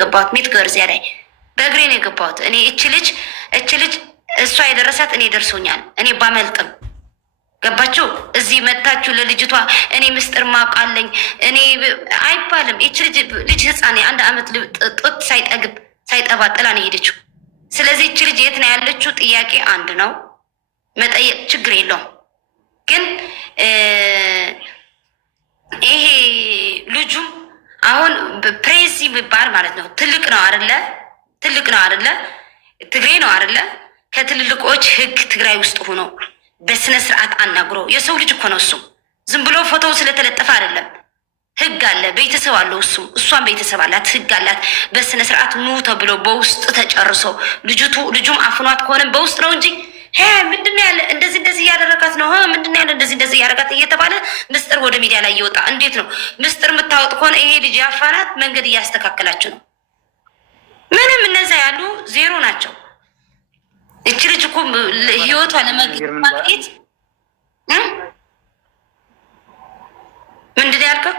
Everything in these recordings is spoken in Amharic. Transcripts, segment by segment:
ገባሁት። ሚት ገርዝ ያላይ በእግሬ ነው የገባሁት። እኔ እች ልጅ እሷ የደረሳት እኔ ደርሶኛል። እኔ ባመልጥም ገባችሁ። እዚህ መታችሁ ለልጅቷ እኔ ምስጢር ማውቃለኝ እኔ አይባልም። እች ልጅ ህፃን 1 ዓመት ጡት ሳይጠባ ጥላ ነው የሄደችው። ስለዚህ እች ልጅ የት ነው ያለችው? ጥያቄ አንድ ነው። መጠየቅ ችግር የለውም። ግን ይሄ ልጁም አሁን ፕሬስ የሚባል ማለት ነው ትልቅ ነው አይደለ? ትግሬ ነው አይደለ? ከትልልቆች ህግ ትግራይ ውስጥ ሆኖ በስነ ስርዓት አናግሮ የሰው ልጅ እኮ ነው እሱ። ዝም ብሎ ፎቶው ስለተለጠፈ አይደለም። ህግ አለ፣ ቤተሰብ አለው እሷም ቤተሰብ አላት፣ ህግ አላት። በስነ ስርዓት ኑ ተብሎ በውስጥ ተጨርሶ ልጁም አፍኗት ከሆነም በውስጥ ነው እንጂ ምንድነው ያለ እንደዚህ እያደረጋት ነው ምንድነው ያለ እንደዚህ እያደረጋት እየተባለ ምስጢር ወደ ሚዲያ ላይ እየወጣ እንዴት ነው ምስጢር የምታወጥ ከሆነ ይሄ ልጅ ያፋናት መንገድ እያስተካከላችሁ ነው። ምንም እነዛ ያሉ ዜሮ ናቸው። እቺ ልጅ እኮ ህይወቷ ለማግኘት ምንድን ያልከው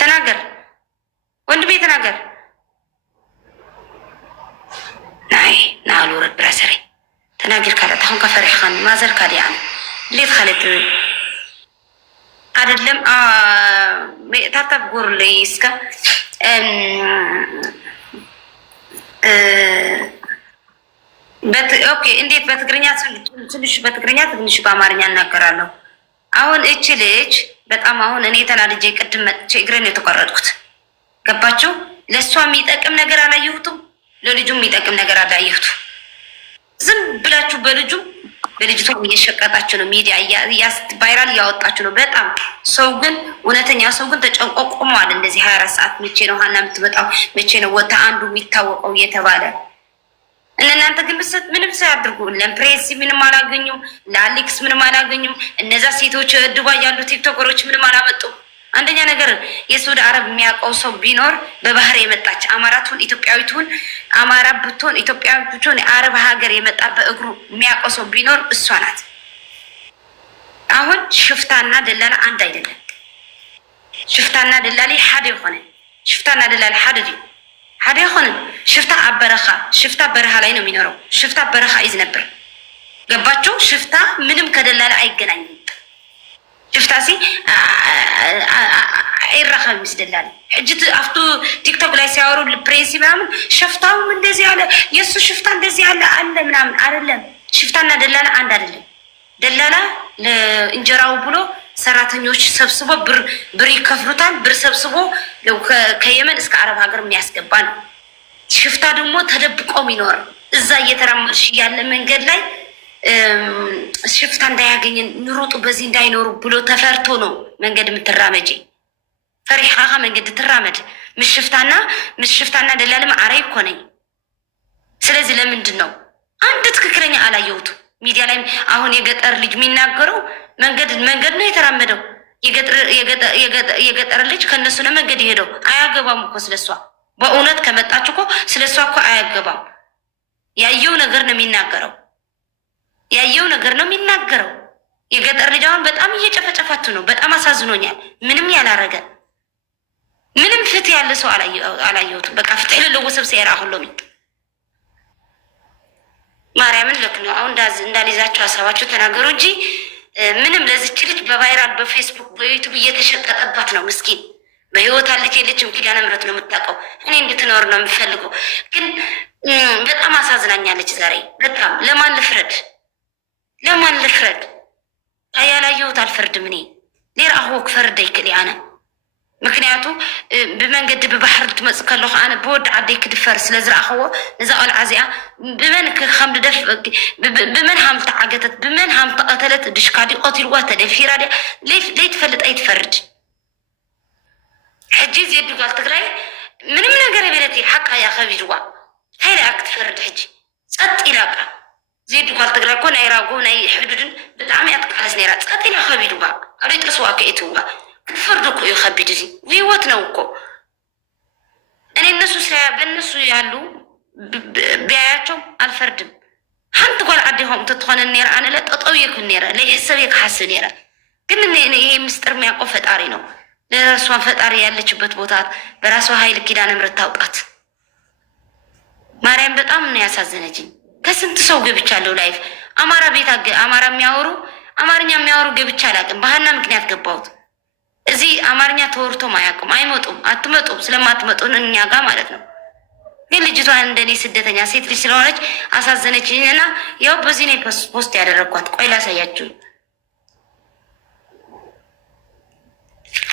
ተናገር፣ ወንድሜ ተናገር። ናይ ናሉ ረድ ብራሰሪ ተናገር ካለት አሁን ከፈሪሕ ኻን ማዘር ካዲያ ሌት ካለት አይደለም ታታብ ጎርለይ እስከ ኦኬ እንዴት በትግርኛ ትንሽ በአማርኛ እናገራለሁ። አሁን እቺ ልጅ በጣም አሁን እኔ ተናድጄ ቅድም መጥቼ እግሬን የተቆረጥኩት ገባችሁ። ለእሷ የሚጠቅም ነገር አላየሁትም፣ ለልጁ የሚጠቅም ነገር አላየሁት። ዝም ብላችሁ በልጅቷ እየሸቀጣችሁ ነው፣ ሚዲያ ቫይራል እያወጣችሁ ነው። በጣም ሰው ግን እውነተኛ ሰው ግን ተጨንቆ ቆመዋል። እንደዚህ 24 ሰዓት መቼ ነው ሀና የምትመጣው? መቼ ነው ወታ አንዱ የሚታወቀው እየተባለ እናንተ ግን ምንም ሳያድርጉ ለፕሬስ ምንም አላገኙም፣ ለአሌክስ ምንም አላገኙም። እነዛ ሴቶች ዱባይ ያሉ ቲክቶከሮች ምንም አላመጡም። አንደኛ ነገር የሳውዲ አረብ የሚያውቀው ሰው ቢኖር በባህር የመጣች አማራቱን ኢትዮጵያዊቱን አማራ ብትሆን ኢትዮጵያዊ ብትሆን አረብ ሀገር የመጣ በእግሩ የሚያውቀው ሰው ቢኖር እሷ ናት። አሁን ሽፍታና ደላላ አንድ አይደለም። ሽፍታና ደላሊ ሓደ ይሆነ ሽፍታና ደላሊ ሓደ ይሆነ ሽፍታ አበረኻ ሽፍታ በረሃ ላይ ነው የሚኖረው። ሽፍታ በረሃ ይዝ ነበር። ገባችሁ? ሽፍታ ምንም ከደላላ አይገናኝም። ሽፍታ ሲ አይራኸብ ምስደላል እጅት አፍቱ ቲክቶክ ላይ ሲያወሩ ፕሬንሲ ምናምን ሽፍታውም እንደዚህ ያለ የሱ ሽፍታ እንደዚህ ያለ አለ ምናምን አይደለም። ሽፍታና ደላላ አንድ አይደለም። ደላላ ለእንጀራው ብሎ ሰራተኞች ሰብስቦ ብር ይከፍሉታል። ብር ሰብስቦ ከየመን እስከ አረብ ሀገር የሚያስገባ ነው። ሽፍታ ደግሞ ተደብቆ የሚኖር እዛ እየተራመድሽ ያለ መንገድ ላይ ሽፍታ እንዳያገኘን ንሮጡ በዚህ እንዳይኖሩ ብሎ ተፈርቶ ነው መንገድ የምትራመጂ። ፈሪሓኻ መንገድ ትራመድ። ምሽፍታና ደላልም አራይ እኮ ነኝ። ስለዚህ ለምንድን ነው አንድ ትክክለኛ አላየሁት ሚዲያ ላይ አሁን የገጠር ልጅ የሚናገረው መንገድ ነው የተራመደው። የገጠር ልጅ ከነሱ ነው መንገድ ይሄደው። አያገባም እኮ ስለሷ። በእውነት ከመጣችሁ እኮ ስለሷ እኮ አያገባም። ያየው ነገር ነው የሚናገረው። የገጠር ልጅ አሁን በጣም እየጨፈጨፋችሁ ነው። በጣም አሳዝኖኛል። ምንም ያላረገ ምንም ፍትህ ያለ ሰው አላየሁትም። በቃ ፍትህ የሌለው ወሰብ ሲያራ ሁሉም ማርያምን ልክ ነው። አሁን እንዳልይዛችሁ ሀሳባችሁ ተናገሩ እንጂ ምንም ለዚች ልጅ በቫይራል በፌስቡክ በዩቱብ እየተሸቀጠባት ነው። ምስኪን በህይወት አለች የለችም ኪዳነ ምሕረት ነው የምታውቀው። እኔ እንድትኖር ነው የምፈልገው። ግን በጣም አሳዝናኛለች ዛሬ በጣም። ለማን ልፍረድ? ያላየሁት አልፈርድም። እኔ ሌላ አሁ ክፈርደ ይክእል ኣነ ምክንያቱ ብመንገዲ ብባሕሪ ትመፅእ ከለኹ ኣነ ብወዲ ዓደይ ክድፈር ስለ ዝረኣኸዎ ነዛ ቆልዓ እዚኣ ብመን ሃምቲ ዓገተት ብመን ሃምቲ ቀተለት ድሽካዲ ቀቲልዋ ተደፊራ ድያ ለይትፈልጥ ኣይትፈርድ። ሕጂ ዜድጓል ትግራይ ምንም ነገር የቤለት ሓቃ እያ ከቢድዋ ሃይላ ክትፈርድ ሕጂ ፀጥ ኢላቃ ዜድጓል ትግራይ እኮ ናይ ራጎ ናይ ሕዱድን ብጣዕሚ እያ ትቃለስ ነይራ። ፀጥ ኢላ ከቢድዋ ኣብ ጥርስዋ ከእትዋ ክትፈርድ እኮ እዩ ከቢድ። እዚ ህይወት ነው እኮ። እኔ በእነሱ ያሉ ቢያያቸው አልፈርድም። ሓንቲ ጓል ዓዲሆም ተትኾነ ነራ ኣነ ለጠጠው የኩን ነራ ለይሕሰብ የክሓስብ ነራ። ግን ይሄ ምስጢር የሚያውቀው ፈጣሪ ነው። ለራሷን ፈጣሪ ያለችበት ቦታ በራሷ ኃይል ኪዳነ ምሕረት ታውጣት። ማርያም በጣም ነው ያሳዘነችኝ። ከስንት ሰው ገብቻለሁ ላይፍ አማራ ቤት አማራ የሚያወሩ አማርኛ የሚያወሩ ገብቻ አላውቅም። በሀና ምክንያት ገባሁት። እዚህ አማርኛ ተወርቶም አያውቁም። አይመጡም፣ አትመጡም። ስለማትመጡን እኛ ጋር ማለት ነው። ግን ልጅቷን እንደኔ ስደተኛ ሴት ልጅ ስለሆነች አሳዘነችኝ እና ያው በዚህ ነው ፖስት ያደረግኳት። ቆይ ላሳያችሁ።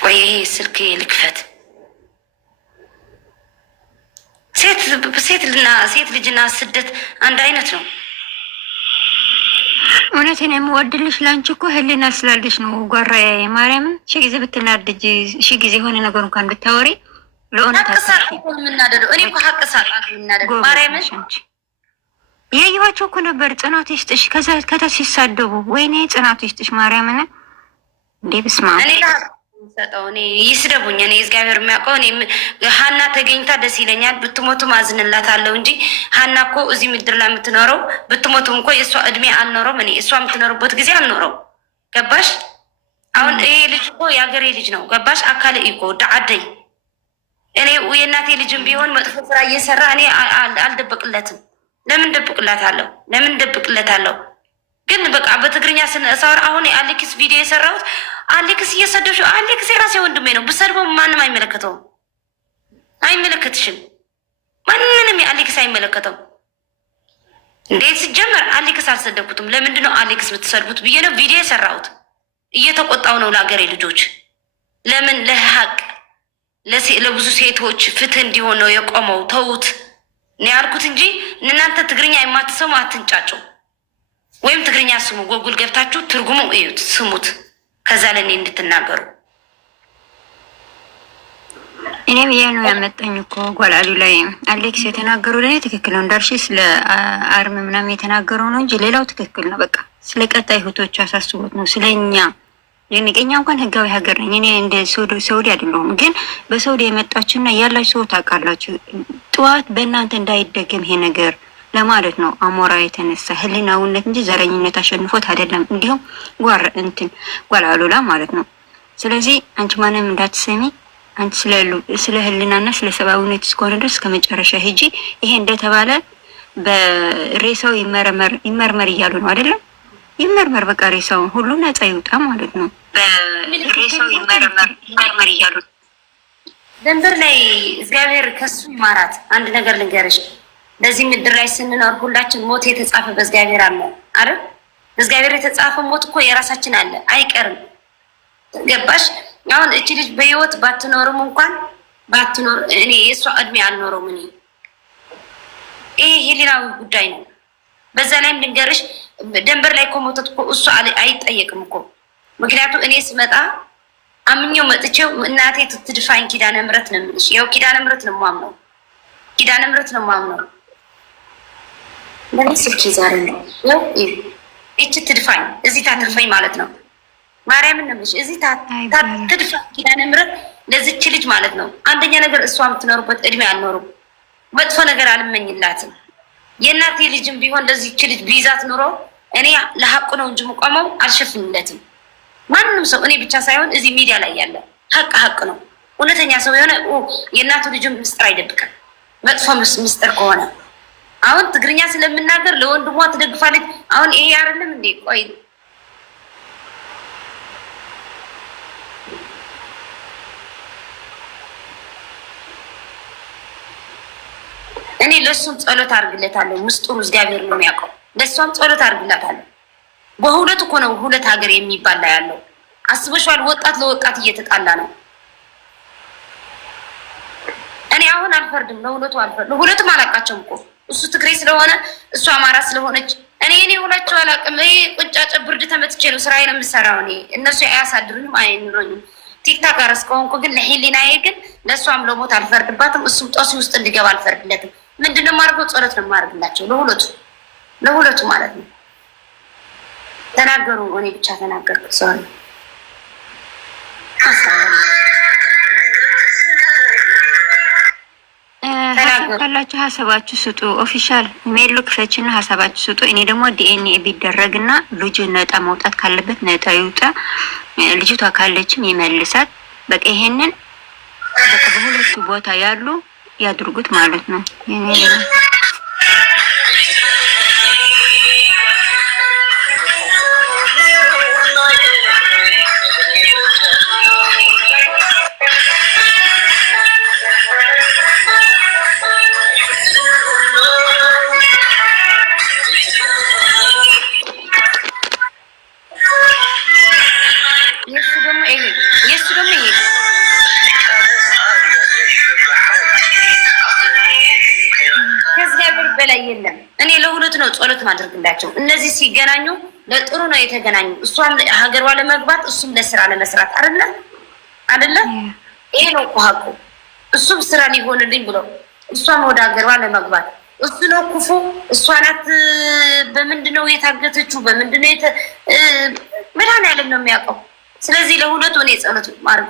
ቆይ ይሄ ስልክ ልክፈት። ሴት ልጅና ስደት አንድ አይነት ነው። እውነቴን የምወድልሽ ለአንቺ እኮ ህሊና ስላለሽ ነው። ጓራዬ ማርያምን ሺ ጊዜ ብትናድጅ ሺ ጊዜ የሆነ ነገር እንኳን ብታወሪ ለእውነት የምናደደው እኔ እኮ ሀቅ ሳጣ የምናደደው ማርያምን ያየኋቸው እኮ ነበር። ጽናቱ ይስጥሽ ከታ ሲሳደቡ ወይኔ ጽናቱ ይስጥሽ ማርያምን እንዴ ብስማ ሰጠው እኔ ይስደቡኝ። እኔ እግዚአብሔር የሚያውቀው እኔ ሀና ተገኝታ ደስ ይለኛል። ብትሞቱም አዝንላታለሁ እንጂ ሀና እኮ እዚህ ምድር ላይ የምትኖረው ብትሞቱም እኮ የእሷ እድሜ አልኖረም። እኔ እሷ የምትኖርበት ጊዜ አልኖረው። ገባሽ? አሁን ይሄ ልጅ እኮ የሀገሬ ልጅ ነው። ገባሽ? አካል እኮ ዳዓደይ እኔ የእናቴ ልጅም ቢሆን መጥፎ ስራ እየሰራ እኔ አልደብቅለትም። ለምን ደብቅላታለሁ? ለምን ደብቅለታለሁ? ግን በቃ በትግርኛ ስንሳወር አሁን የአሌክስ ቪዲዮ የሰራሁት አሌክስ እየሰደብሽ አሌክስ የራሴ ወንድሜ ነው። ብሰድበው ማንም አይመለከተውም። አይመለከትሽም። ማንንም የአሌክስ አይመለከተው። እንዴት ሲጀመር አሌክስ አልሰደብኩትም። ለምንድን ነው አሌክስ ብትሰድቡት ብዬ ነው ቪዲዮ የሰራሁት። እየተቆጣው ነው ለሀገሬ ልጆች። ለምን ለሀቅ ለብዙ ሴቶች ፍትህ እንዲሆን ነው የቆመው። ተዉት ነው ያልኩት እንጂ እናንተ ትግርኛ የማትሰሙ አትንጫጩ። ወይም ትግርኛ ስሙ፣ ጎጉል ገብታችሁ ትርጉሙ እዩት፣ ስሙት። ከዛ ለእኔ እንድትናገሩ እኔም ይሄ ነው ያመጣኝ እኮ ጓላሉ ላይ አሌክስ የተናገረው ለእኔ ትክክል ነው። እንዳልሽ ስለ አርም ምናምን የተናገረው ነው እንጂ ሌላው ትክክል ነው። በቃ ስለ ቀጣይ ህቶች አሳስቦት ነው። ስለኛ የኔቀኛ እንኳን ህጋዊ ሀገር ነኝ እኔ እንደ ሰውዲ አይደለሁም። ግን በሰውዲ የመጣችሁና ያላችሁ ሰው ታውቃላችሁ። ጠዋት በእናንተ እንዳይደገም ይሄ ነገር ለማለት ነው አሞራ የተነሳ ህሊናውነት እንጂ ዘረኝነት አሸንፎት አይደለም። እንዲሁም ጓላሉላ ማለት ነው። ስለዚህ አንቺ ማንም እንዳትሰሚ። አንቺ ስለ ህሊናና ስለ ሰብአዊነት እስከሆነ ድረስ ከመጨረሻ ሂጂ። ይሄ እንደተባለ በሬሳው ይመርመር እያሉ ነው አይደለም? ይመርመር በቃ ሬሳው ሁሉ ነፃ ይውጣ ማለት ነው። በሬሳው ይመርመር እያሉ ነው። ደንበር ላይ እግዚአብሔር ከሱ ይማራት። አንድ ነገር ልንገርሽ፣ በዚህ ምድር ላይ ስንኖር ሁላችን ሞት የተጻፈ በእግዚአብሔር አለ አይደል? በእግዚአብሔር የተጻፈ ሞት እኮ የራሳችን አለ፣ አይቀርም። ገባሽ? አሁን እቺ ልጅ በህይወት ባትኖርም እንኳን ባትኖር እኔ የእሷ እድሜ አልኖረውም። እኔ ይሄ ሄሊናዊ ጉዳይ ነው። በዛ ላይም ልንገርሽ፣ ደንበር ላይ እኮ ሞተት እኮ እሱ አይጠየቅም እኮ። ምክንያቱም እኔ ስመጣ አምኜው መጥቼው እናቴ ትድፋኝ ኪዳነ ምሕረት ነው የምልሽ። ያው ኪዳነ ምሕረት ነው የማምነው፣ ኪዳነ ምሕረት ነው የማምነው። ለምን ስልክ ዛሬ ነው ያው እቺ ትድፋኝ እዚህ ታትርፈኝ ማለት ነው። ማርያምን ነው የምልሽ፣ እዚህ ትድፋኝ ኪዳነ ምሕረት ለዚች ልጅ ማለት ነው። አንደኛ ነገር እሷ የምትኖርበት እድሜ አልኖሩም። መጥፎ ነገር አልመኝላትም። የእናቴ ልጅም ቢሆን ለዚች ልጅ ቢይዛት ኑሮ እኔ ለሀቁ ነው እንጂ የምቆመው አልሸፍንለትም። ማንም ሰው እኔ ብቻ ሳይሆን እዚህ ሚዲያ ላይ ያለ ሀቅ ነው። እውነተኛ ሰው የሆነ የእናቱ ልጅም ምስጢር አይደብቅም። መጥፎ ምስጢር ከሆነ አሁን ትግርኛ ስለምናገር ለወንድሟ ትደግፋለች። አሁን ይሄ አይደለም እንዴ? ቆይ እኔ ለእሱም ጸሎት አድርግለታለሁ። ምስጢሩ እግዚአብሔር ነው የሚያውቀው። ለእሷም ጸሎት አድርግላታለሁ። በሁለት እኮ ነው ሁለት ሀገር የሚባል ላይ ያለው። አስበሽዋል? ወጣት ለወጣት እየተጣላ ነው። እኔ አሁን አልፈርድም፣ ለሁለቱ አልፈርድም። ለሁለቱም አላውቃቸውም እኮ እሱ ትግሬ ስለሆነ እሱ አማራ ስለሆነች እኔ ሁላቸው አላውቅም። ይሄ ቁጫጭ ብርድ ተመትቼ ነው ስራዬን የምሰራው። እኔ እነሱ አያሳድሩኝም፣ አይኑረኝም። ቲክታክ ጋር እስከሆንኩ ግን ለሄሊናዬ ግን ለእሷም ለሞት አልፈርድባትም። እሱም ጦሲ ውስጥ እንዲገባ አልፈርድለትም። ምንድነው የማደርገው? ጸሎት ነው የማደርግላቸው ለሁለቱ ማለት ነው። ተናገሩ። እኔ ብቻ ተናገርኩ። ሶሪ ካላችሁ ሀሳባችሁ ስጡ። ኦፊሻል ሜሉ ክፈችና ሀሳባችሁ ስጡ። እኔ ደግሞ ዲኤንኤ ቢደረግና ልጁ ነጣ መውጣት ካለበት ነጣ ይውጣ። ልጅቷ ካለችም ይመልሳት። በቃ ይሄንን በቃ በሁለቱ ቦታ ያሉ ያድርጉት ማለት ነው። እኔ ለሁለት ነው ጸሎት ማድረግላቸው። እነዚህ ሲገናኙ ለጥሩ ነው የተገናኙ። እሷም ሀገሯ ለመግባት እሱም ለስራ ለመስራት አይደለ? ይሄ ነው እኮ ሀቁ። እሱም ስራ ሊሆንልኝ ብሎ እሷም ወደ ሀገሯ ለመግባት እሱ ነው ክፉ። እሷ ናት በምንድን ነው የታገተችው? በምንድን ነው መድኃኒዓለም ነው የሚያውቀው። ስለዚህ ለሁለቱ እኔ ጸሎት ማድረግ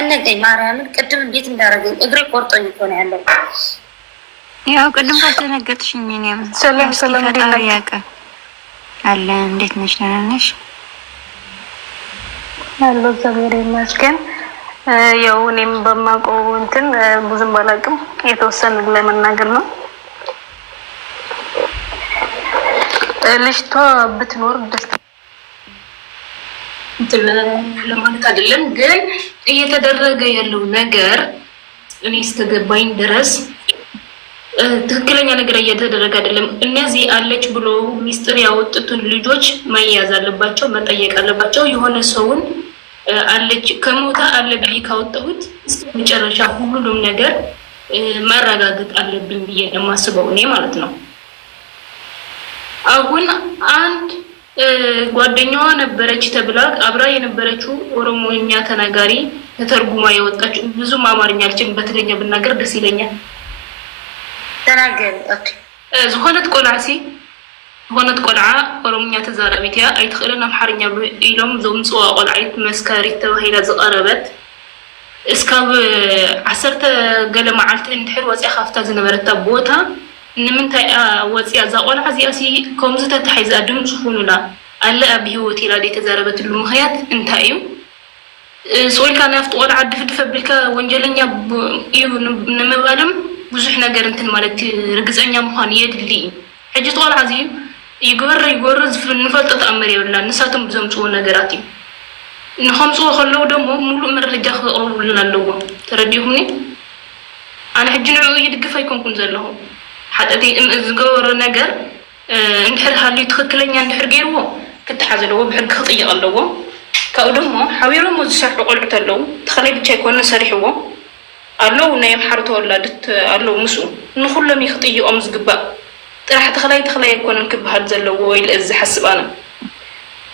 እነገኝ ማርያምን ቅድም እንዴት እንዳደረገኝ እግሬ ቆርጦኝ እኮ ነው ያለው። ያው ቅድም ካስደነገጥሽኝ እኔም ሰላም ፈጣሪ ያውቃል አለ። እንዴት ነሽ? ደህና ነሽ? አሎ እግዚአብሔር ይመስገን። ያው እኔም በማውቀው እንትን ብዙም ባላውቅም የተወሰነ ለመናገር ነው። ልጅቷ ብትኖር ደስ ለማለት አይደለም፣ ግን እየተደረገ ያለው ነገር እኔ እስከገባኝ ድረስ ትክክለኛ ነገር እየተደረገ አይደለም። እነዚህ አለች ብሎ ሚስጥር ያወጡትን ልጆች መያዝ አለባቸው፣ መጠየቅ አለባቸው። የሆነ ሰውን አለች ከሞታ አለ ብዬ ካወጣሁት እስከ መጨረሻ ሁሉንም ነገር ማረጋገጥ አለብኝ ብዬ የማስበው እኔ ማለት ነው። አሁን አንድ ጓደኛዋ ነበረች ተብላ አብራ የነበረችው ኦሮሞኛ ተናጋሪ ተተርጉማ የወጣችው ብዙም አማርኛ አልችልም፣ በትግርኛ ብናገር ደስ ይለኛል። ተናገር ዝኾነት ቆልዓ ኦሮሞኛ ተዛራቢት እያ ኣይትኽእልን ኣምሓርኛ ኢሎም ዘምፅዋ ቆልዓይት መስካሪት ተባሂላ ዝቐረበት እስካብ 10 ገለ መዓልቲ እንድሕር ወፂኣ ካፍታ ዝነበረታ ቦታ ንምንታይ ወፂኣ እዛ ቆልዓ እዚኣሲ ከምዚ ተታሒዛ ድምፂ ሁኑላ ኣለ ኣብ ሂወት ኢላ ተዛረበትሉ ምክንያት እንታይ እዩ? ስቆልካ ናፍቲ ቆልዓ ድፍድፍ ኣቢልካ ወንጀለኛ እዩ ንምባልም ብዙሕ ነገር እንትን ማለት ርግፀኛ ምኳን የድሊ እዩ። ሕጂ እቲ ቆልዓ እዚ ይግበር ንፈልጦ ተኣምር የብላ ንሳቶም ብዘምፅዎ ነገራት እዩ። ንከምፅዎ ከለዉ ደሞ ሙሉእ መረጃ ክቕርቡልና ኣለዎ። ተረዲኹምኒ? ኣነ ሕጂ ንዕኡ ይድግፍ ኣይኮንኩን ዘለኹ ሓጠቲ ዝገበሮ ነገር እንድሕር ሃልዩ ትክክለኛ እንድሕር ገይርዎ ክትሓዝ ኣለዎ፣ ብሕጊ ክጥይቕ ኣለዎ። ካብኡ ደሞ ሓቢሮሞ ዝሰርሑ ቆልዑት ኣለዉ። ተኸላይ ብቻ ኣይኮነን ሰሪሕዎ ኣለዉ። ናይ ኣምሓር ተወላድት ኣለዉ ምስኡ ንኩሎም ክጥይቖም ዝግባእ ጥራሕ ተኸላይ ኣይኮነን ክበሃል ዘለዎ ወይ ልእዚ ዝሓስብ ኣነ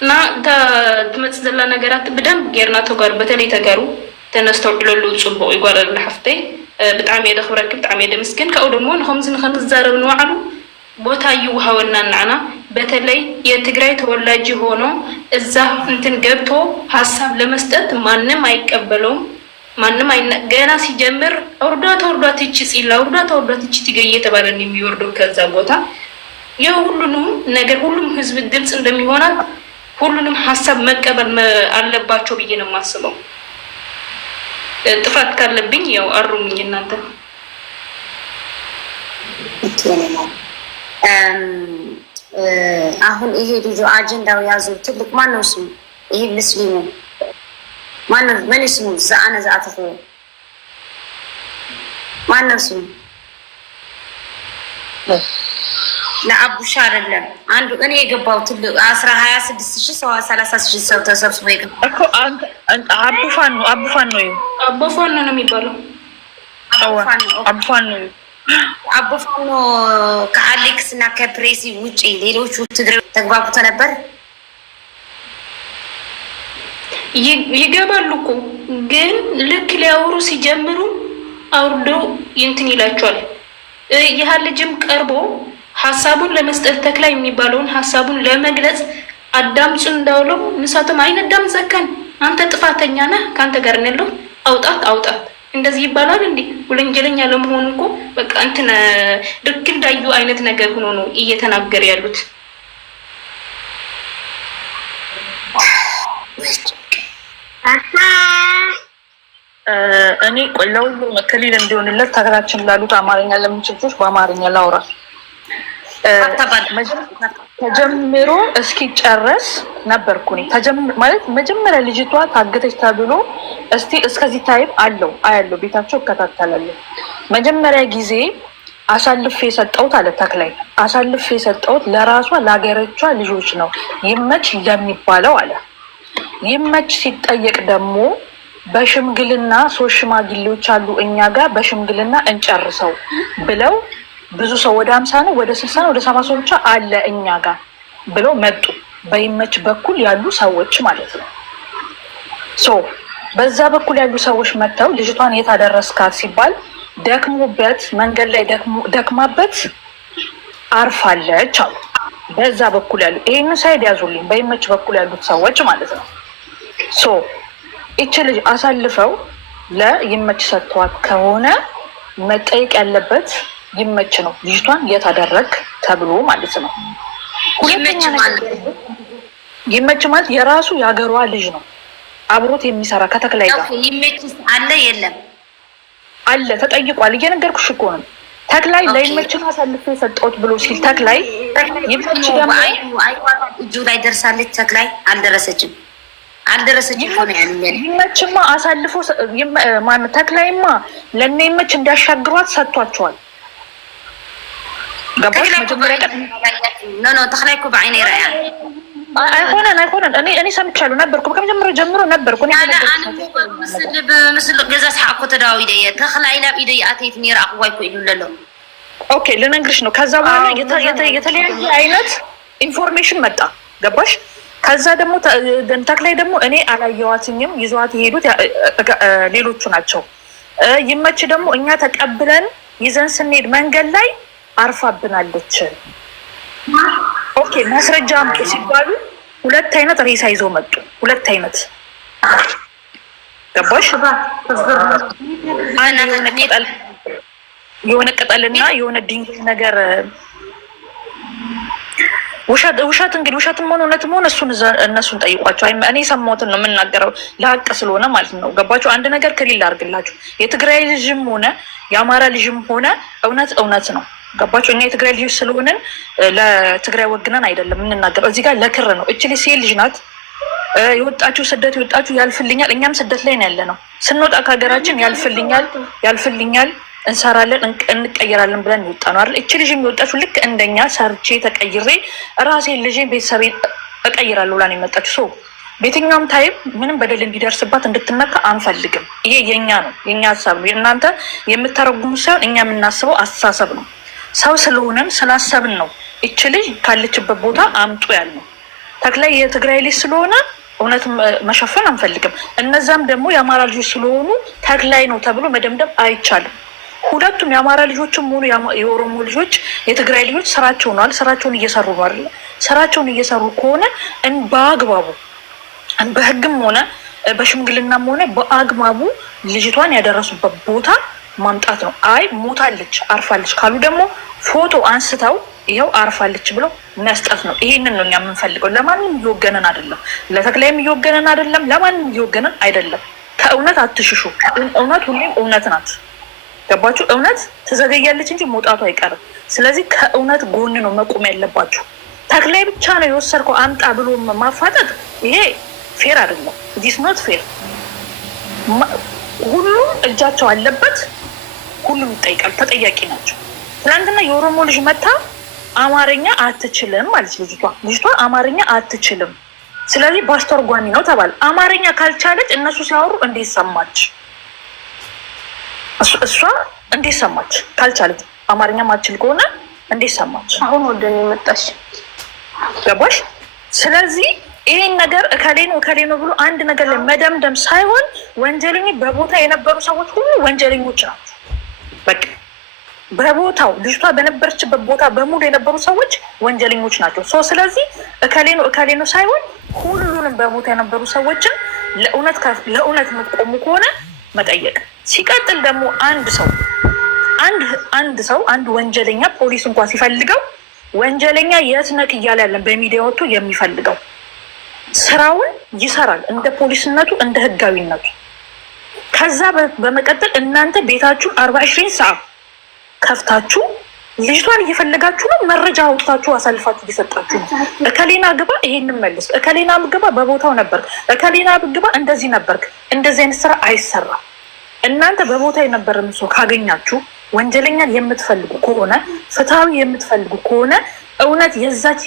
እና እታ ትመፅእ ዘላ ነገራት ብደንብ ጌርና ተጓሩ በተለይ ተጋሩ ተነስተውዕለሉ ፅቡቅ ይጓረሉ ሓፍተይ ብጣዕሚ እየ ደኽብረክ ብጣዕሚ እየ ደምስግን። ካብኡ ደሞ ንከምዚ ንክንዛረብ ንባዕሉ ቦታ ይውሃወና ንዓና በተለይ የትግራይ ተወላጅ ሆኖ እዛ እንትን ገብቶ ሀሳብ ለመስጠት ማንም አይቀበለውም። ማንም ገና ሲጀምር አውርዷት እቺ ሲላ አውርዷት እቺ ትገይ የተባለ ነው የሚወርደው ከዛ ቦታ። የሁሉንም ነገር ሁሉም ህዝብ ግልጽ እንደሚሆናል ሁሉንም ሀሳብ መቀበል አለባቸው ብዬ ነው የማስበው። ጥፋት ካለብኝ ያው አሩምኝ እናንተ። አሁን ይሄ ልጅ አጀንዳው ያዙ ትልቅ ማነው ስሙ? ይሄ ምስሊሙ ማነው? ምን ስሙ? ዘአነ ዘአተፈ ማነው ስሙ? ለአቡሻ አይደለም አንዱ እኔ የገባው ትልቅ 26,000 ሰው 30,000 ሰው ተሰብስቦ የገባው እኮ አቡፋን ነው አቡፋን ነው የሚባለው። አቡፋን ነው ከአሌክስ እና ከፕሬሲ ውጪ ሌሎቹ ትግሬ ተግባብቶ ነበር። ይገባሉ እኮ ግን ልክ ሊያወሩ ሲጀምሩ አውርደው እንትን ይላቸዋል። ይህ ልጅም ቀርቦ ሀሳቡን ለመስጠት ተክላይ የሚባለውን ሀሳቡን ለመግለጽ አዳምፁ እንዳውለው ንሳቶም አይነዳም ዘከን አንተ ጥፋተኛ ነህ ካንተ ጋር ነው ያለው አውጣት እንደዚህ ይባላል እንዴ? ወንጀለኛ ለመሆን እኮ በቃ እንትን ልክ እንዳዩ አይነት ነገር ሆኖ ነው እየተናገሩ ያሉት። እኔ ቆይ ለሁሉም ክሊል እንዲሆንለት ተከታችን ላሉት አማርኛ ለምንችልቶች በአማርኛ ላውራ። ተጀምሮ እስኪጨረስ ነበርኩ እኔ ማለት መጀመሪያ ልጅቷ ታገተች ተብሎ እስከዚህ ታይም አያለው ቤታቸው እከታተላለሁ። መጀመሪያ ጊዜ አሳልፌ የሰጠሁት አለ ተክላይ አሳልፌ የሰጠሁት ለራሷ ለሀገሮቿ ልጆች ነው ይመች ለሚባለው አለ። ይመች ሲጠየቅ ደግሞ በሽምግልና 3 ሽማግሌዎች አሉ እኛ ጋር በሽምግልና እንጨርሰው ብለው ብዙ ሰው ወደ 50 ነው ወደ 60 ነው ወደ 70 ሰው ብቻ አለ እኛ ጋር ብለው መጡ። በይመች በኩል ያሉ ሰዎች ማለት ነው። በዛ በኩል ያሉ ሰዎች መጥተው ልጅቷን የት አደረስካት ሲባል ደክሞበት መንገድ ላይ ደክማበት አርፋለች አሉ። በዛ በኩል ያሉ ይሄን ሳይድ ያዙልኝ፣ በይመች በኩል ያሉት ሰዎች ማለት ነው። ይቺ ልጅ አሳልፈው ለይመች ሰጥቷት ከሆነ መጠየቅ ያለበት ይመች ነው። ልጅቷን የት አደረግ ተብሎ ማለት ነው። ይመች ማለት የራሱ የሀገሯ ልጅ ነው፣ አብሮት የሚሰራ ከተክላይ ጋር ይመች አለ የለም አለ ተጠይቋል። እየነገርኩሽ እኮ ነው። ተክላይ ለይመችን አሳልፌ የሰጠሁት ብሎ ሲል ተክላይ ይመች ደግሞ እጁ ላይ ደርሳለች። ተክላይ አልደረሰችም ሆነ ያሉኛል። ይመችማ አሳልፎ ተክላይማ ለእነ ይመች እንዲያሻግሯት ሰጥቷቸዋል። ገባሽ? መጀመሪያ ተክላይ እኮ በዓይኔ ራእያ አይኮነን እኔ ሰምቻለሁ ነበርኩ ከመጀመሪያ ጀምሮ ነበርኩ። ምስል ገዛ ስሓቆ ተዳዊደ እየ ተክላይ ናብ ኢደ ኣተይት ነር ኣክዋይ ኮ ኢሉ ሎ ኦኬ ልነግርሽ ነው። ከዛ በኋላ የተለያየ አይነት ኢንፎርሜሽን መጣ። ገባሽ? ከዛ ደግሞ ተክላይ ደግሞ እኔ አላየዋትኝም ይዘዋት የሄዱት ሌሎቹ ናቸው። ይመች ደግሞ እኛ ተቀብለን ይዘን ስንሄድ መንገድ ላይ አርፋብናለች። ኦኬ ማስረጃ አምጡ ሲባሉ 2 አይነት ሬሳ ይዘው መጡ። 2 አይነት ገባሽ? የሆነ ቅጠልና የሆነ ድንጋይ ነገር ውሸት እንግዲህ ውሸትም ሆነ እውነትም ሆነ እነሱን ጠይቋቸው። እኔ የሰማሁትን ነው የምናገረው ለሀቅ ስለሆነ ማለት ነው። ገባችሁ? አንድ ነገር ክሊል አድርግላችሁ። የትግራይ ልጅም ሆነ የአማራ ልጅም ሆነ እውነት ነው። ገባችሁ? እኛ የትግራይ ልጆች ስለሆንን ለትግራይ ወግነን አይደለም የምንናገረው። እዚህ ጋር ለክር ነው። እች ልጅ ሴት ልጅ ናት። የወጣችሁ ስደት የወጣችሁ ያልፍልኛል። እኛም ስደት ላይ ነው ያለ ነው። ስንወጣ ከሀገራችን ያልፍልኛል እንሰራለን እንቀየራለን ብለን ይወጣ ነው አይደል? እች ልጅ የሚወጣችሁ ልክ እንደኛ ሰርቼ ተቀይሬ ራሴን ልጄን ቤተሰቤን እቀይራለሁ ብላ ነው የመጣችሁ። በየትኛውም ታይም ምንም በደል እንዲደርስባት እንድትነካ አንፈልግም። ይሄ የኛ ነው፣ የኛ ሀሳብ ነው። እናንተ የምታረጉሙ ሳይሆን እኛ የምናስበው አስተሳሰብ ነው። ሰው ስለሆነን ስላሰብን ነው እች ልጅ ካለችበት ቦታ አምጡ ያልነው። ተክላይ የትግራይ ልጅ ስለሆነ እውነት መሸፈን አንፈልግም። እነዛም ደግሞ የአማራ ልጆች ስለሆኑ ተክላይ ነው ተብሎ መደምደም አይቻልም። ሁለቱም የአማራ ልጆችም ሆኑ የኦሮሞ ልጆች የትግራይ ልጆች ስራቸው ነዋል። ስራቸውን እየሰሩ ነው አይደለ? ስራቸውን እየሰሩ ከሆነ በአግባቡ በህግም ሆነ በሽምግልናም ሆነ በአግባቡ ልጅቷን ያደረሱበት ቦታ ማምጣት ነው። አይ ሞታለች አርፋለች ካሉ ደግሞ ፎቶ አንስተው ይኸው አርፋለች ብለው መስጠት ነው። ይሄንን ነው እኛ የምንፈልገው። ለማንም እየወገነን አይደለም፣ ለተክላይም እየወገነን አይደለም፣ ለማንም እየወገነን አይደለም። ከእውነት አትሽሹ። እውነት ሁሌም እውነት ናት። ገባችሁ? እውነት ትዘገያለች እንጂ መውጣቱ አይቀርም። ስለዚህ ከእውነት ጎን ነው መቆም ያለባችሁ። ተክላይ ብቻ ነው የወሰድከው አምጣ ብሎ ማፋጠጥ ይሄ ፌር አይደለም። ዲስ ኖት ፌር። ሁሉም እጃቸው አለበት፣ ሁሉም ይጠይቃል፣ ተጠያቂ ናቸው። ትናንትና የኦሮሞ ልጅ መታ አማርኛ አትችልም ማለት ልጅቷ አማርኛ አትችልም፣ ስለዚህ በአስተርጓሚ ነው ተባለ። አማርኛ ካልቻለች እነሱ ሲያወሩ እንዴት ሰማች? እሷ እንዴት ሰማች? ካልቻለች አማርኛ ማትችል ከሆነ እንዴት ሰማች? አሁን ወደኔ መጣች። ገባሽ? ስለዚህ ይሄን ነገር እከሌ ነው ብሎ አንድ ነገር ላይ መደምደም ሳይሆን ወንጀለኞች በቦታ የነበሩ ሰዎች ሁሉ ወንጀለኞች ናቸው። በቃ በቦታው ልጅቷ በነበረችበት ቦታ በሙሉ የነበሩ ሰዎች ወንጀለኞች ናቸው። ስለዚህ እከሌ ነው ሳይሆን ሁሉንም በቦታ የነበሩ ሰዎችን ለእውነት የምትቆሙ ከሆነ መጠየቅ። ሲቀጥል ደግሞ አንድ ወንጀለኛ ፖሊስ እንኳን ሲፈልገው ወንጀለኛ የት ነህ እያለ ያለን በሚዲያ ወጥቶ የሚፈልገው ስራውን ይሰራል እንደ ፖሊስነቱ እንደ ህጋዊነቱ። ከዛ በመቀጠል እናንተ ቤታችሁ 24 ሰዓት ከፍታችሁ ልጅቷን እየፈለጋችሁ ነው። መረጃ አውጥታችሁ አሳልፋችሁ እየሰጣችሁ ነው። እከሌና ግባ ይሄንን መልስ፣ እከሌና ግባ በቦታው ነበር፣ እከሌና ግባ እንደዚህ ነበርክ። እንደዚህ አይነት ስራ አይሰራም። እናንተ በቦታ የነበረን ሰው ካገኛችሁ ወንጀለኛን የምትፈልጉ ከሆነ ፍትሃዊ የምትፈልጉ ከሆነ እውነት የዛች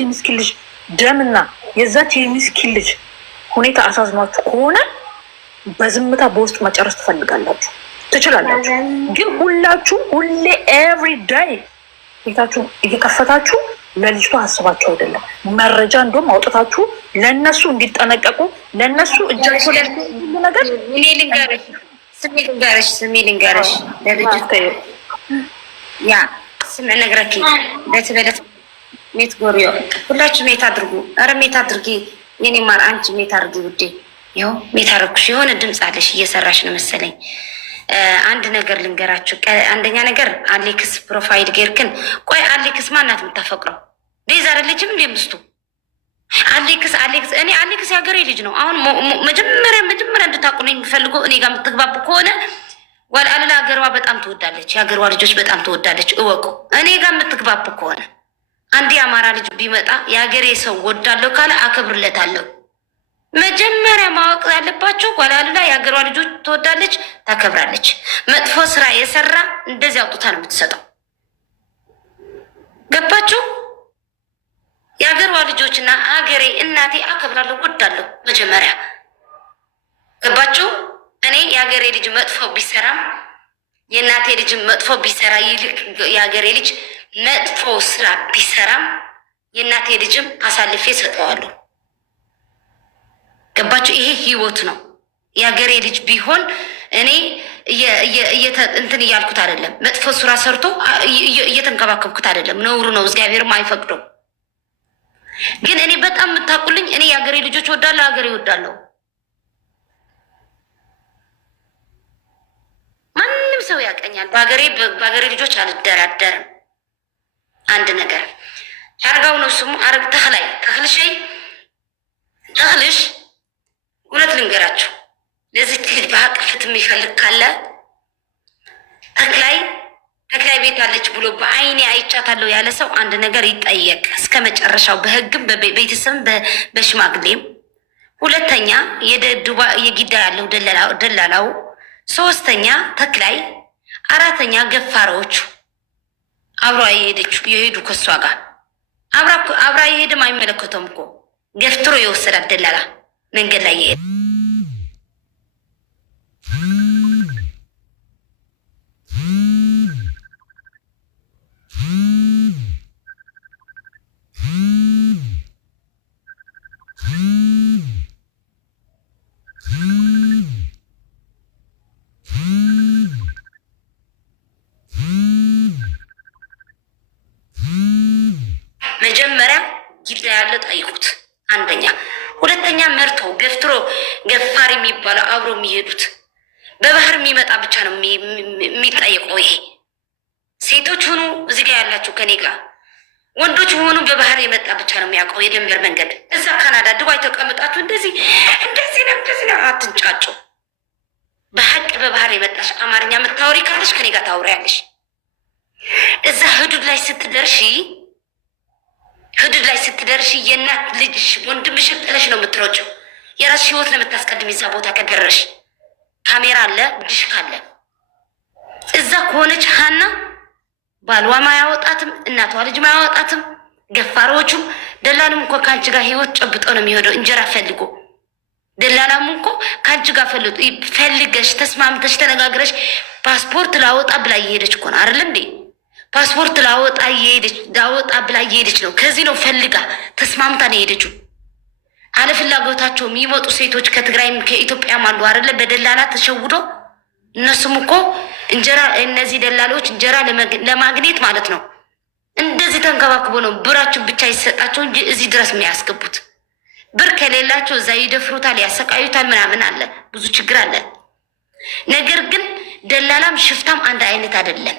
የሚስኪን ልጅ ደምና የዛች የሚስኪን ልጅ ሁኔታ አሳዝኗችሁ ከሆነ በዝምታ በውስጥ መጨረስ ትፈልጋላችሁ፣ ትችላላችሁ። ግን ሁላችሁም ሁሌ ኤቭሪ ዳይ ቤታችሁን እየከፈታችሁ ለልጅቷ አስባችሁ አይደለም። መረጃ እንደውም አውጥታችሁ ለእነሱ እንዲጠነቀቁ ለእነሱ እጃቸው ላይ ሁሉ ነገር ስሜ ልንገርሽ ለልጅቷ ያ ስም ነግረኪ በትበለት ሜት ጎሪዮ ሁላችሁ ሜት አድርጉ። ኧረ ሜት አድርጊ የኔ ማር፣ አንቺ ሜት አድርጊ ውዴ። ይኸው ሜት አድርጉሽ። የሆነ ድምፅ አለሽ እየሰራሽ ነው መሰለኝ። አንድ ነገር ልንገራችሁ። አንደኛ ነገር አሌክስ ፕሮፋይል ጌርክን። ቆይ አሌክስ ማናት የምታፈቅረው? ቤዛ አይደለችም እንዴ ምስቱ? አሌክስ እኔ አሌክስ የሀገሬ ልጅ ነው። አሁን መጀመሪያ እንድታውቁ ነው የሚፈልገው። እኔ ጋር የምትግባቡ ከሆነ ዋልአልላ ሀገሯ በጣም ትወዳለች፣ የሀገሯ ልጆች በጣም ትወዳለች። እወቁ። እኔ ጋር የምትግባቡ ከሆነ አንድ የአማራ ልጅ ቢመጣ የሀገሬ ሰው ወዳለሁ ካለ አከብርለታለሁ። መጀመሪያ ማወቅ ያለባቸው ዋልአልላ የሀገሯ ልጆች ትወዳለች፣ ታከብራለች። መጥፎ ስራ የሰራ እንደዚህ አውጥታ ነው የምትሰጠው። ገባችሁ? የሀገሯ ልጆችና ሀገሬ እናቴ አከብራለሁ፣ ወዳለሁ። መጀመሪያ ገባችሁ? እኔ የሀገሬ ልጅ መጥፎ ቢሰራም የእናቴ ልጅ መጥፎ ቢሰራ ይልቅ የሀገሬ ልጅ መጥፎ ስራ ቢሰራም የእናቴ ልጅም አሳልፌ ሰጠዋለሁ። ገባችሁ? ይሄ ህይወት ነው። የሀገሬ ልጅ ቢሆን እኔ እንትን እያልኩት አይደለም። መጥፎ ስራ ሰርቶ እየተንከባከብኩት አይደለም። ነውሩ ነው፣ እግዚአብሔርም አይፈቅደው። ግን እኔ በጣም የምታውቁልኝ እኔ የሀገሬ ልጆች ወዳለሁ፣ ሀገሬ ወዳለሁ። ማንም ሰው ያቀኛል። በሀገሬ ልጆች አልደራደርም። አንድ ነገር አርጋው ነው ስሙ አረግ ተክልሽ እውነት ልንገራችሁ፣ ለዚህ ልጅ በሀቅ ፍትህ የሚፈልግ ካለ ተክላይ ቤት አለች ብሎ በአይኔ አይቻታለሁ ያለ ሰው አንድ ነገር ይጠየቅ እስከ መጨረሻው፣ በህግም በቤተሰብም በሽማግሌም። ሁለተኛ የጊዳ ያለው ደላላው፣ ሶስተኛ ተክላይ፣ አራተኛ ገፋሪዎቹ አብሯ የሄዱ ከሷ ጋር አብራ የሄድም አይመለከተውም እኮ ገፍትሮ የወሰዳት ደላላ መንገድ ላይ የሄድ መጀመሪያ ጊዳ ያለ ጠይቁት። አንደኛ። ሁለተኛ መርቶ ገፍትሮ ገፋሪ የሚባለው አብሮ የሚሄዱት በባህር የሚመጣ ብቻ ነው የሚጠየቀው። ይሄ ሴቶች ሆኑ እዚህ ጋር ያላችሁ ከኔ ጋር ወንዶች ሆኑ በባህር የመጣ ብቻ ነው የሚያውቀው የድንበር መንገድ። እዛ ካናዳ ዱባይ ተቀምጣችሁ እንደዚህ ነው አትንጫጩ። በሀቅ በባህር የመጣሽ አማርኛ የምታወሪ ካለሽ ከኔ ጋር ታውሪያለሽ። እዛ ህዱድ ላይ ስትደርሺ የእናት ልጅሽ ወንድምሽ ጥለሽ ነው የምትሮጭው። የራስሽ ህይወት ነው የምታስቀድም። እዛ ቦታ ከደረሽ ካሜራ አለ ብድሽ ካለ እዛ ከሆነች ሀና ባልዋም አያወጣትም፣ እናቷ ልጅም አያወጣትም። ገፋሪዎቹም ደላሉም እኮ ከአንቺ ጋር ህይወት ጨብጦ ነው የሚሄደው እንጀራ ፈልጎ። ደላላሙ እኮ ከአንቺ ጋር ፈልገሽ ተስማምተሽ ተነጋግረሽ ፓስፖርት ላወጣ ብላ እየሄደች እኮ ነው አይደል እንዴ? ፓስፖርት ላወጣ ብላ እየሄደች ነው። ከዚህ ነው ፈልጋ ተስማምታ ነው የሄደችው። አለፍላጎታቸው የሚመጡ ሴቶች ከትግራይም ከኢትዮጵያም አሉ አይደለ? በደላላ ተሸውዶ እነሱም እኮ እንጀራ እነዚህ ደላሎች እንጀራ ለማግኘት ማለት ነው እንደዚህ ተንከባክቦ ነው ብራችሁ ብቻ ይሰጣቸው እንጂ እዚህ ድረስ የሚያስገቡት። ብር ከሌላቸው እዛ ይደፍሩታል፣ ያሰቃዩታል፣ ምናምን አለ፣ ብዙ ችግር አለ። ነገር ግን ደላላም ሽፍታም አንድ አይነት አይደለም።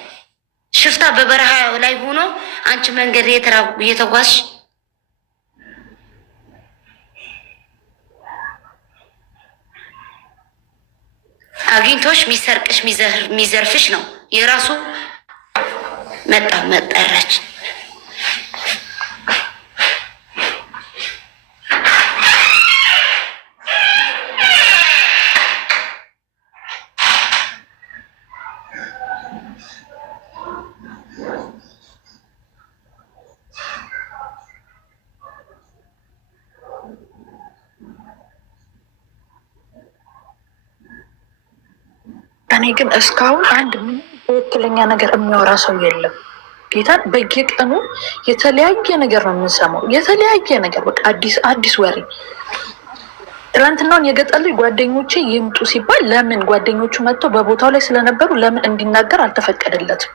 ሽፍታ በበረሃ ላይ ሆኖ አንቺ መንገድ እየተጓዝሽ አግኝቶሽ ሚሰርቅሽ ሚዘርፍሽ ነው የራሱ መጠራች። እኔ ግን እስካሁን አንድ ትክክለኛ ነገር የሚያወራ ሰው የለም። ጌታን በየቀኑ የተለያየ ነገር ነው የምንሰማው፣ የተለያየ ነገር በቃ አዲስ ወሬ። ትናንትናውን የገጠር ልጅ ጓደኞቼ ይምጡ ሲባል ለምን ጓደኞቹ መጥተው በቦታው ላይ ስለነበሩ ለምን እንዲናገር አልተፈቀደለትም?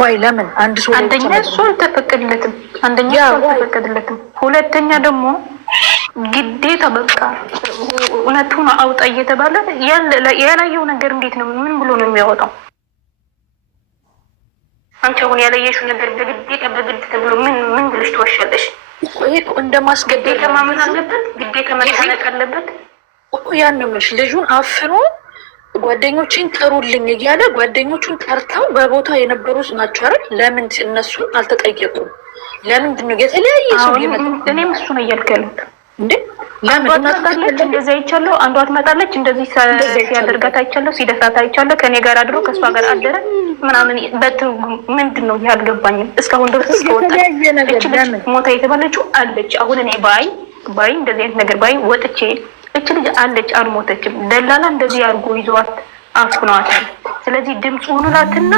ወይ ለምን አንድ ሰው አንደኛ እሱ አልተፈቀደለትም፣ ሁለተኛ ደግሞ ግዴታ በቃ እውነቱን አውጣ እየተባለ ያላየው ነገር እንዴት ነው ምን ብሎ ነው የሚያወጣው? አንቺ አሁን ያላየሽው ነገር በግዴታ በግድ ተብሎ ምን ብለሽ ትዋሻለሽ? ይሄ እንደማስገደድ ማመን አለበት፣ ግዴታ መታነቅ አለበት። ያን ምሽ ልጁን አፍኖ ጓደኞችን ጠሩልኝ እያለ ጓደኞቹን ጠርተው በቦታ የነበሩ ናቸው አይደል? ለምን እነሱ አልተጠየቁም? ለምንድን ነው የተለያየ ሰው ይመጣ? እኔም እሱ ነው እያልከለት እንዴ? አንዷ ትመጣለች እንደዚህ አይቻለሁ፣ አንዷ ትመጣለች እንደዚህ ሲያደርጋት አይቻለሁ፣ ሲደፍራት አይቻለሁ፣ ከኔ ጋር አድሮ ከእሷ ጋር አደረ ምናምን። ምንድን ነው ያልገባኝም እስካሁን ድረስ እስከወጣ ሞታ የተባለችው አለች። አሁን እኔ ባይ እንደዚህ አይነት ነገር ባይ ወጥቼ እች ልጅ አለች አልሞተችም፣ ደላላ እንደዚህ አድርጎ ይዟት አፍኗታል። ስለዚህ ድምፁ ሆኑላትና